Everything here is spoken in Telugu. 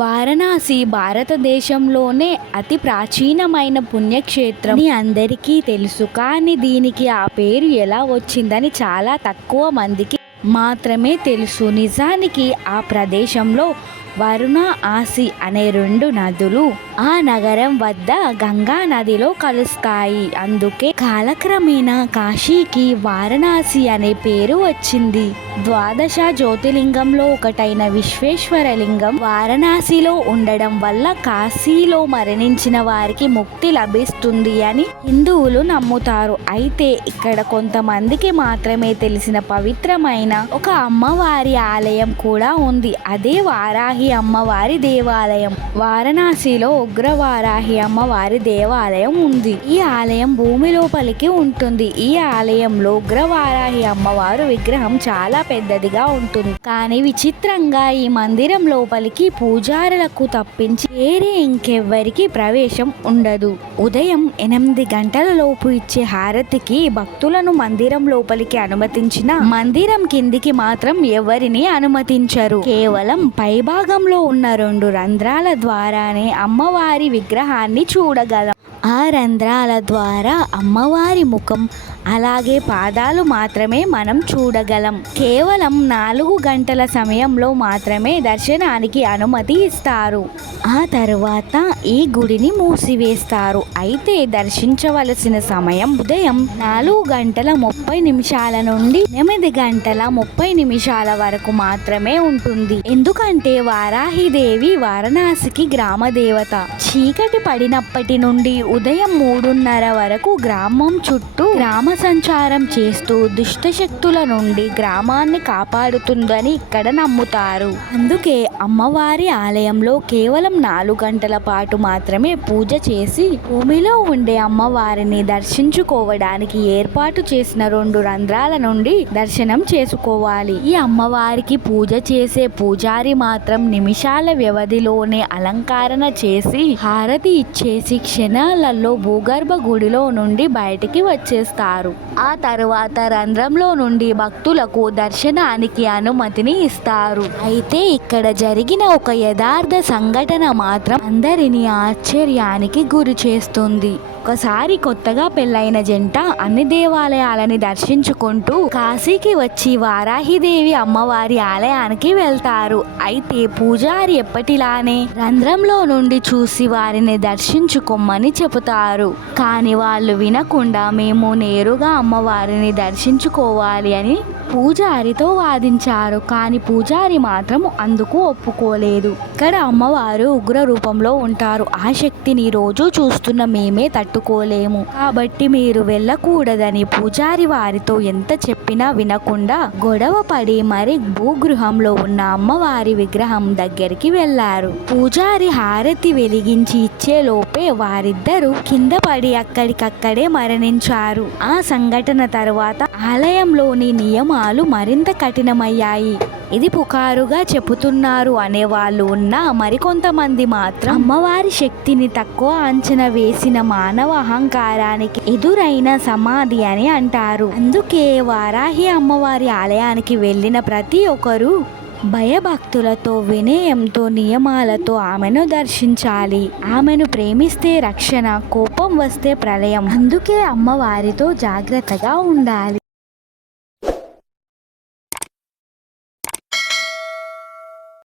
వారణాసి భారతదేశంలోనే అతి ప్రాచీనమైన పుణ్యక్షేత్రం. అందరికీ తెలుసు కానీ దీనికి ఆ పేరు ఎలా వచ్చిందని చాలా తక్కువ మందికి మాత్రమే తెలుసు. నిజానికి ఆ ప్రదేశంలో వరుణ ఆసి అనే రెండు నదులు ఆ నగరం వద్ద గంగా నదిలో కలుస్తాయి. అందుకే కాలక్రమేణా కాశీకి వారణాసి అనే పేరు వచ్చింది. ద్వాదశ జ్యోతిలింగంలో ఒకటైన విశ్వేశ్వరలింగం వారణాసిలో ఉండడం వల్ల కాశీలో మరణించిన వారికి ముక్తి లభిస్తుంది అని హిందువులు నమ్ముతారు. అయితే ఇక్కడ కొంతమందికి మాత్రమే తెలిసిన పవిత్రమైన ఒక అమ్మవారి ఆలయం కూడా ఉంది. అదే వారాహి అమ్మవారి దేవాలయం. వారణాసిలో ఉగ్రవారాహి అమ్మవారి దేవాలయం ఉంది. ఈ ఆలయం భూమి లోపలికి ఉంటుంది. ఈ ఆలయంలో ఉగ్రవారాహి అమ్మవారు విగ్రహం చాలా పెద్దదిగా ఉంటుంది. కానీ విచిత్రంగా ఈ మందిరం లోపలికి పూజారులకు తప్పించి వేరే ఇంకెవ్వరికి ప్రవేశం ఉండదు. ఉదయం ఎనిమిది గంటల లోపు ఇచ్చే హారతికి భక్తులను మందిరం లోపలికి అనుమతించిన మందిరం కిందికి మాత్రం ఎవరిని అనుమతించరు. కేవలం పైభాగంలో ఉన్న రెండు రంధ్రాల ద్వారానే అమ్మవారు విగ్రహాన్ని చూడగలం. ఆ రంధ్రాల ద్వారా అమ్మవారి ముఖం అలాగే పాదాలు మాత్రమే మనం చూడగలం. కేవలం నాలుగు గంటల సమయంలో మాత్రమే దర్శనానికి అనుమతి ఇస్తారు. ఆ తర్వాత ఈ గుడిని మూసివేస్తారు. అయితే దర్శించవలసిన సమయం ఉదయం నాలుగు గంటల ముప్పై నిమిషాల నుండి ఎనిమిది గంటల ముప్పై నిమిషాల వరకు మాత్రమే ఉంటుంది. ఎందుకంటే వారాహిదేవి వారణాసికి గ్రామ దేవత చీకటి పడినప్పటి నుండి ఉదయం మూడున్నర వరకు గ్రామం చుట్టూ గ్రామ సంచారం చేస్తూ దుష్ట శక్తుల నుండి గ్రామాన్ని కాపాడుతుందని ఇక్కడ నమ్ముతారు. అందుకే అమ్మవారి ఆలయంలో కేవలం నాలుగు గంటల పాటు మాత్రమే పూజ చేసి భూమిలో ఉండే అమ్మవారిని దర్శించుకోవడానికి ఏర్పాటు చేసిన రెండు రంధ్రాల నుండి దర్శనం చేసుకోవాలి. ఈ అమ్మవారికి పూజ చేసే పూజారి మాత్రం నిమిషాల వ్యవధిలోనే అలంకరణ చేసి హారతి ఇచ్చేసి క్షణాలలో భూగర్భ గుడిలో నుండి బయటికి వచ్చేస్తారు. చేశారు ఆ తరువాత రంధ్రంలో నుండి భక్తులకు దర్శనానికి అనుమతిని ఇస్తారు. అయితే ఇక్కడ జరిగిన ఒక యథార్థ సంఘటన మాత్రం అందరినీ ఆశ్చర్యానికి గురి చేస్తుంది. ఒకసారి కొత్తగా పెళ్ళైన జంట అన్ని దేవాలయాలని దర్శించుకుంటూ కాశీకి వచ్చి వారాహిదేవి అమ్మవారి ఆలయానికి వెళ్తారు. అయితే పూజారి ఎప్పటిలానే రంధ్రంలో నుండి చూసి వారిని దర్శించుకోమని చెబుతారు. కానీ వాళ్ళు వినకుండా మేము నేరుగా అమ్మవారిని దర్శించుకోవాలి అని పూజారితో వాదించారు. కానీ పూజారి మాత్రం అందుకు ఒప్పుకోలేదు. ఇక్కడ అమ్మవారు ఉగ్ర రూపంలో ఉంటారు. ఆ శక్తిని రోజు చూస్తున్న మేమే తట్టుకోలేము. కాబట్టి మీరు వెళ్ళకూడదని పూజారి వారితో ఎంత చెప్పినా వినకుండా గొడవ పడి మరి భూగృహంలో ఉన్న అమ్మవారి విగ్రహం దగ్గరికి వెళ్ళారు. పూజారి హారతి వెలిగించి ఇచ్చే లోపే వారిద్దరూ కింద పడి అక్కడికక్కడే మరణించారు. ఆ సంఘటన తర్వాత ఆలయంలోని నియమాలు మరింత కఠినమయ్యాయి. ఇది పుకారుగా చెబుతున్నారు అనేవాళ్ళు ఉన్నా మరికొంతమంది మాత్రం అమ్మవారి శక్తిని తక్కువ అంచనా వేసిన మానవ అహంకారానికి ఎదురైన సమాధి అని అంటారు. అందుకే వారాహి అమ్మవారి ఆలయానికి వెళ్ళిన ప్రతి ఒక్కరూ భయభక్తులతో వినయంతో నియమాలతో ఆమెను దర్శించాలి. ఆమెను ప్రేమిస్తే రక్షణ కోపం వస్తే ప్రళయం. అందుకే అమ్మవారితో జాగ్రత్తగా ఉండాలి.